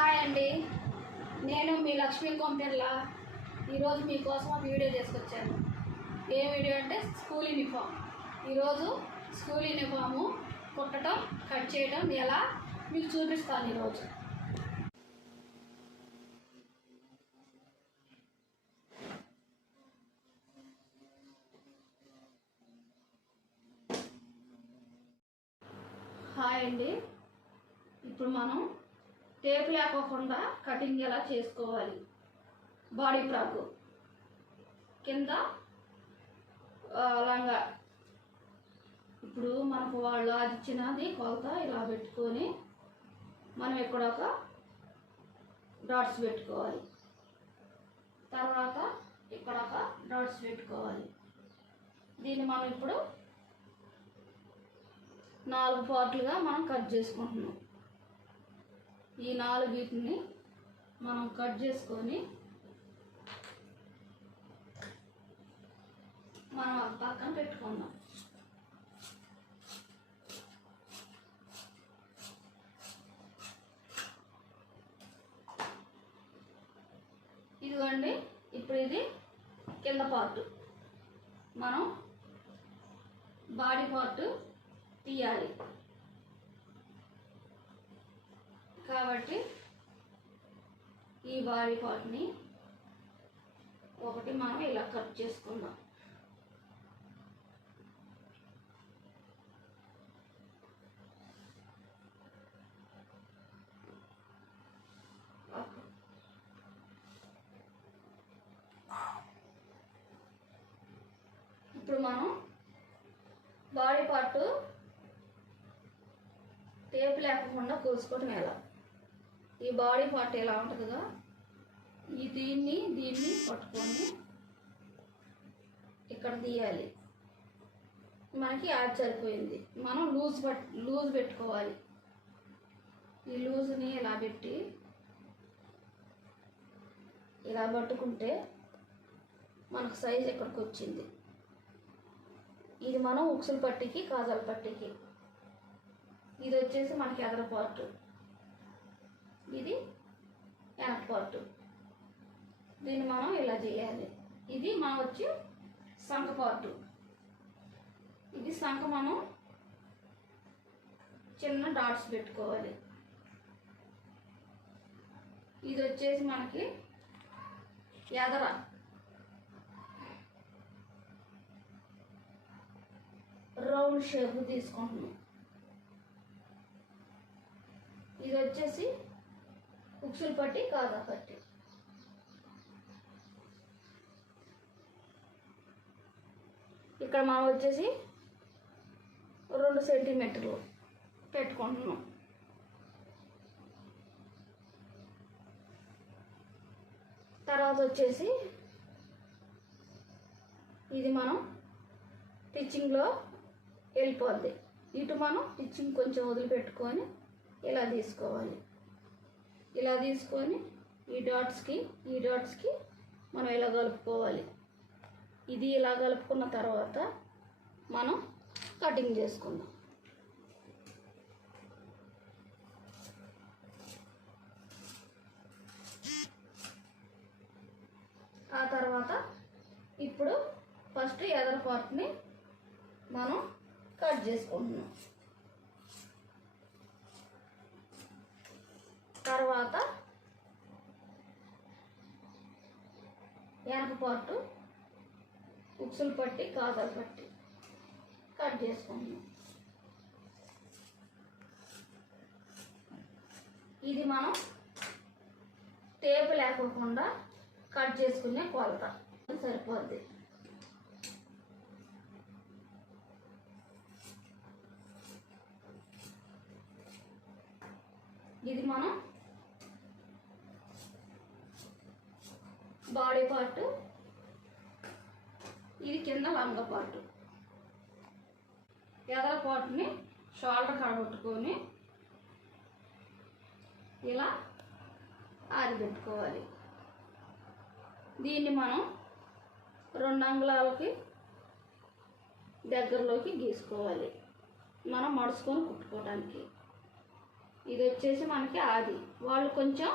Hi అండి, నేను మీ లక్ష్మీ కొంపెర్ల. ఈరోజు మీకోసం వీడియో చేసుకొచ్చాను. ఏ వీడియో అంటే స్కూల్ యూనిఫామ్. ఈరోజు స్కూల్ యూనిఫాము కుట్టడం, కట్ చేయడం ఎలా మీకు చూపిస్తాను ఈరోజు. హాయ్ అండి, ఇప్పుడు మనం టేప్ లేకోకుండా కటింగ్ ఎలా చేసుకోవాలి. బాడీ ఫ్రాక్ కింద లంగా. ఇప్పుడు మనకు వాళ్ళు అది ఇచ్చినది కొలత ఇలా పెట్టుకొని మనం ఇక్కడ ఒక డాట్స్ పెట్టుకోవాలి. తర్వాత ఇక్కడ ఒక డాట్స్ పెట్టుకోవాలి. దీన్ని మనం ఇప్పుడు 4 పార్ట్లుగా మనం కట్ చేసుకుంటున్నాం. ఈ 4 వీటిని మనం కట్ చేసుకొని మనం పక్కన పెట్టుకుందాం. ఇదిగోండి, ఇప్పుడు ఇది కింద పార్ట్. మనం బాడీ పార్ట్ తీయాలి కాబట్టి ఈ బాడీ పార్ట్ని ఒకటి మనం ఇలా కట్ చేసుకుందాం. ఇప్పుడు మనం బాడీ పార్ట్ టేప్ లేకుండా కోసుకోవటం ఎలా. ఈ బాడీ పార్ట్ ఎలా ఉంటుందిగా, దీన్ని పట్టుకొని ఇక్కడ తీయాలి. మనకి అది సరిపోయింది. మనం లూజ్ పెట్టుకోవాలి. ఈ లూజ్ని ఇలా పెట్టి ఇలా పట్టుకుంటే మనకు సైజ్ ఎక్కడికి వచ్చింది. ఇది మనం ఉక్సుల పట్టికి, కాజాల పట్టికి. ఇది వచ్చేసి మనకి ఎదర పార్ట్, ఇది వెనక పార్ట్. దీన్ని మనం ఇలా చేయాలి. ఇది మనం వచ్చి సంఖ పార్ట్. ఇది సంఖ మనం చిన్న డాట్స్ పెట్టుకోవాలి. ఇది వచ్చేసి మనకి ఎదర రౌండ్ షేప్ తీసుకుంటున్నాం. ఇది వచ్చేసి ఉక్సులు పట్టి, కాజా పట్టి. ఇక్కడ మనం వచ్చేసి 2 సెంటీమీటర్లు పెట్టుకుంటున్నాం. తర్వాత వచ్చేసి ఇది మనం స్టిచ్చింగ్లో వెళ్ళిపోద్ది. ఇటు మనం స్టిచ్చింగ్ కొంచెం వదిలిపెట్టుకొని ఇలా తీసుకోవాలి. ఇలా తీసుకొని ఈ డాట్స్కి మనం ఇలా కలుపుకోవాలి. ఇది ఇలా కలుపుకున్న తర్వాత మనం కటింగ్ చేసుకుందాం. ఆ తర్వాత ఇప్పుడు ఫస్ట్ ఎదర పార్ట్ని మనం కట్ చేసుకుంటున్నాం. తర్వాత వెనక పార్ట్ ఉక్సులు పట్టి, కాజాల పట్టి కట్ చేసుకుంటున్నాం. ఇది మనం టేప్ లేకోకుండా కట్ చేసుకునే కొలత సరిపోద్ది. ఇది మనం బాడీ పార్ట్, ఇది కింద లంగా పార్ట్. ఎదర పార్ట్ని షోల్డర్ కడగొట్టుకొని ఇలా ఆరిపెట్టుకోవాలి. దీన్ని మనం 2 అంగుళాలకి దగ్గరలోకి గీసుకోవాలి. మనం మడుచుకొని కుట్టుకోవడానికి. ఇది వచ్చేసి మనకి ఆది. వాళ్ళు కొంచెం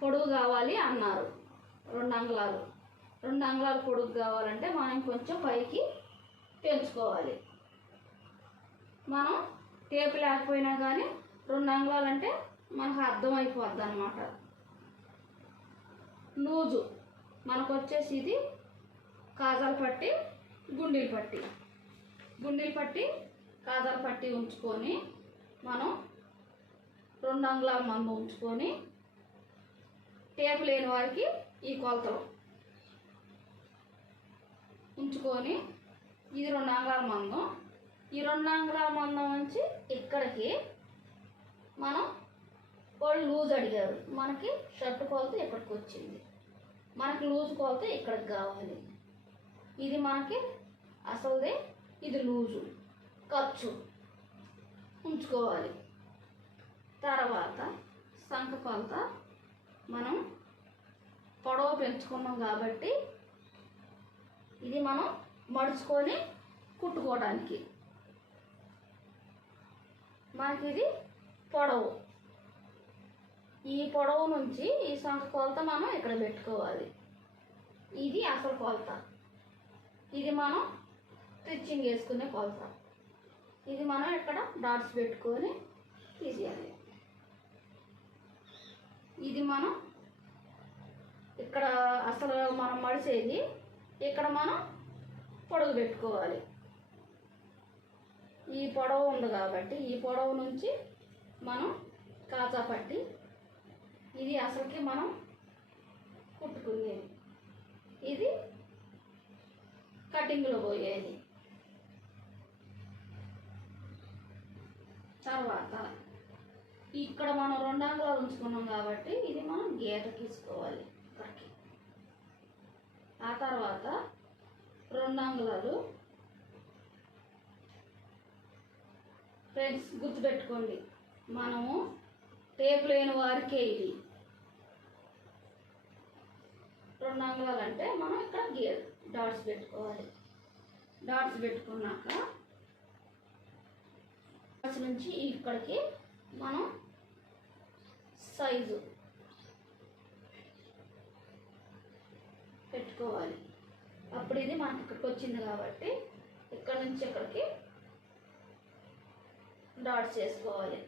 పొడవు కావాలి అన్నారు, 2 అంగుళాలు. 2 అంగుళాలు పొడుగు కావాలంటే మనం కొంచెం పైకి పెంచుకోవాలి. మనం టేపు లేకపోయినా కానీ 2 అంగుళాలు అంటే మనకు అర్థమైపోద్ది అన్నమాట. లూజు మనకు వచ్చేసి ఇది కాజాల పట్టి, గుండీలు పట్టి. గుండీలు పట్టి, కాజాల పట్టి ఉంచుకొని మనం 2 అంగుళాల మందం ఉంచుకొని, టేపు లేని వారికి ఈ కొలతలు ఉంచుకొని, ఇది 2 అంగుళాల మందం. ఈ 2 అంగుళాల మందం నుంచి ఇక్కడికి మనం వాళ్ళు లూజ్ అడిగారు, మనకి షర్ట్ కొలత ఇక్కడికి వచ్చింది. మనకి లూజ్ కొలత ఇక్కడికి కావాలి. ఇది మనకి అసలుదే, ఇది లూజు ఖర్చు ఉంచుకోవాలి. తర్వాత సంఖ కొలత మనం పొడవు పెంచుకున్నాం కాబట్టి ఇది మనం మడుచుకొని కుట్టుకోవడానికి. మనకి ఇది పొడవు. ఈ పొడవు నుంచి ఈ సంఖ కొలత మనం ఇక్కడ పెట్టుకోవాలి. ఇది అసలు కొలత. ఇది మనం స్టిచ్చింగ్ వేసుకునే కొలత. ఇది మనం ఇక్కడ డాట్స్ పెట్టుకొని తీసేయాలి. ఇది మనం ఇక్కడ అసలు మనం మడిచేది, ఇక్కడ మనం పొడవు పెట్టుకోవాలి. ఈ పొడవు ఉంది కాబట్టి ఈ పొడవు నుంచి మనం కాజా పట్టి, ఇది అసలుకి మనం కుట్టుకునేది, ఇది కటింగ్లో పోయేది. తర్వాత ఇక్కడ మనం 2 అంగుళాలు ఉంచుకున్నాం కాబట్టి ఇది మనం గీత గీసుకోవాలి ఇక్కడికి. ఆ తర్వాత 2 అంగుళాలు. ఫ్రెండ్స్ గుర్తుపెట్టుకోండి, మనము టేపు లేని వారికే ఇది 2 అంగుళాలు అంటే మనం ఇక్కడ డాట్స్ పెట్టుకోవాలి. డాట్స్ పెట్టుకున్నాక డాట్స్ నుంచి ఇక్కడికి మనం సైజు పెట్టుకోవాలి. అప్పుడు ఇది మనకి ఇక్కడికి వచ్చింది కాబట్టి ఇక్కడ నుంచి ఇక్కడికి డాట్స్ చేసుకోవాలి.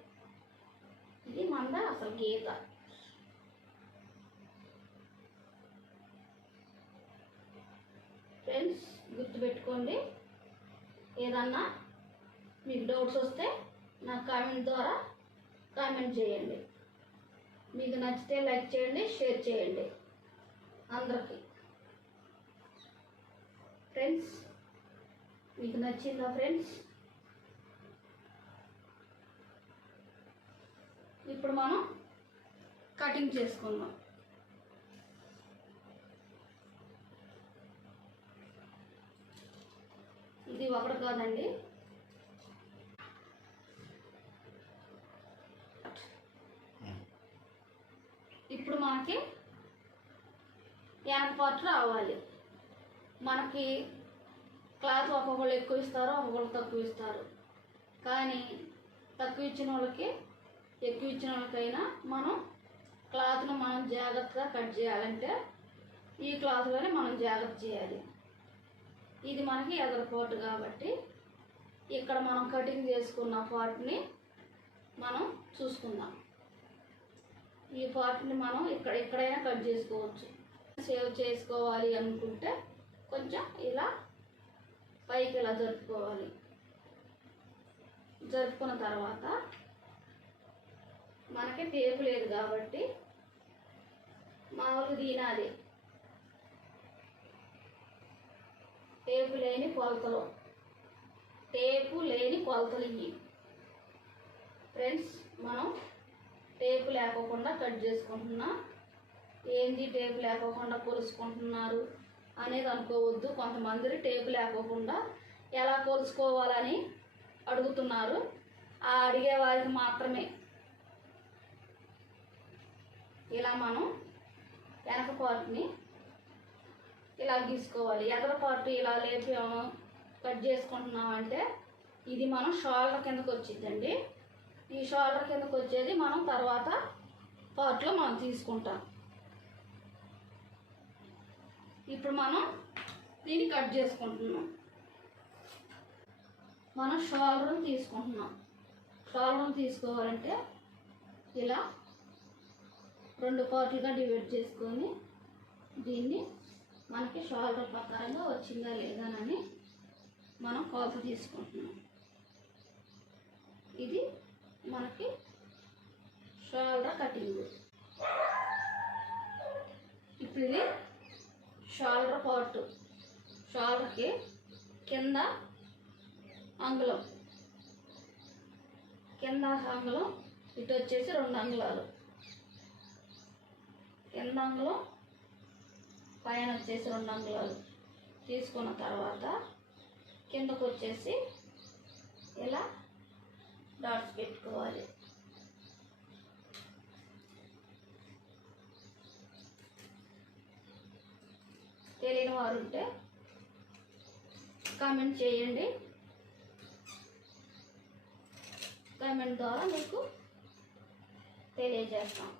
ఇది మన అసలు గీత. ఫ్రెండ్స్ గుర్తుపెట్టుకోండి, ఏదన్నా మీకు డౌట్స్ వస్తే నా కామెంట్ ద్వారా కామెంట్ చేయండి. మీకు నచ్చితే లైక్ చేయండి, షేర్ చేయండి అందరికీ. ఫ్రెండ్స్ మీకు నచ్చిందా ఫ్రెండ్స్? ఇప్పుడు మనం కటింగ్ చేసుకుందాం. ఇది ఒకటి కాదండి, ఇప్పుడు మనకి 80 పార్ట్ రావాలి. మనకి క్లాత్ ఒక్కొక్కళ్ళు ఎక్కువ ఇస్తారు, ఒక్కొక్కళ్ళు తక్కువ ఇస్తారు. కానీ తక్కువ ఇచ్చిన వాళ్ళకి, ఎక్కువ ఇచ్చిన వాళ్ళకైనా మనం క్లాత్ను మనం జాగ్రత్తగా కట్ చేయాలంటే ఈ క్లాత్లోనే మనం జాగ్రత్త చేయాలి. ఇది మనకి ఎదరు పార్ట్ కాబట్టి ఇక్కడ మనం కటింగ్ చేసుకున్న పార్ట్ని మనం చూసుకుందాం. ఈ పార్ట్ని మనం ఎక్కడైనా కట్ చేసుకోవచ్చు. సేవ్ చేసుకోవాలి అనుకుంటే కొంచెం ఇలా పైకి ఇలా జరుపుకోవాలి. జరుపుకున్న తర్వాత మనకి టేపు లేదు కాబట్టి మామూలుగా తినాలి. టేపు లేని కొలతలు ఇవి ఫ్రెండ్స్. మనం టేపు లేకోకుండా కట్ చేసుకుంటున్నా. ఏంది టేపు లేకోకుండా కొలుసుకుంటున్నారు అనేది అనుకోవద్దు. కొంతమంది టేపు లేకోకుండా ఎలా కొలుసుకోవాలని అడుగుతున్నారు. ఆ అడిగే వారికి మాత్రమే ఇలా మనం వెనక పార్ట్ని ఇలా గీసుకోవాలి. ఎదర పార్ట్ ఇలా లేపాము కట్ చేసుకుంటున్నామంటే ఇది మనం షోల్డర్ కిందకు వచ్చిందండి. ఈ షోల్డర్ కిందకు వచ్చేది మనం తర్వాత పార్ట్లో మనం తీసుకుంటాం. ఇప్పుడు మనం దీన్ని కట్ చేసుకుంటున్నాం. మనం షోల్డర్ని తీసుకుంటున్నాం. షోల్డర్ని తీసుకోవాలంటే ఇలా 2 పార్ట్లుగా డివైడ్ చేసుకొని దీన్ని మనకి షోల్డర్ ప్రకారంగా వచ్చిందా లేదానని మనం కొలత తీసుకుంటున్నాం. ఇది మనకి షోల్డర్ కటింగ్. ఇప్పుడు ఇది షోల్డర్ పార్ట్. షోల్డర్కి కింద అంగుళం, ఇటు వచ్చేసి 2 అంగుళాలు, కింద అంగుళం పైన వచ్చేసి 2 అంగుళాలు తీసుకున్న తర్వాత కిందకు వచ్చేసి ఇలా డాట్స్ పెట్టుకోవాలి. తెలియని వారు ఉంటే కామెంట్ చేయండి. కామెంట్ ద్వారా మీకు తెలియజేస్తాం.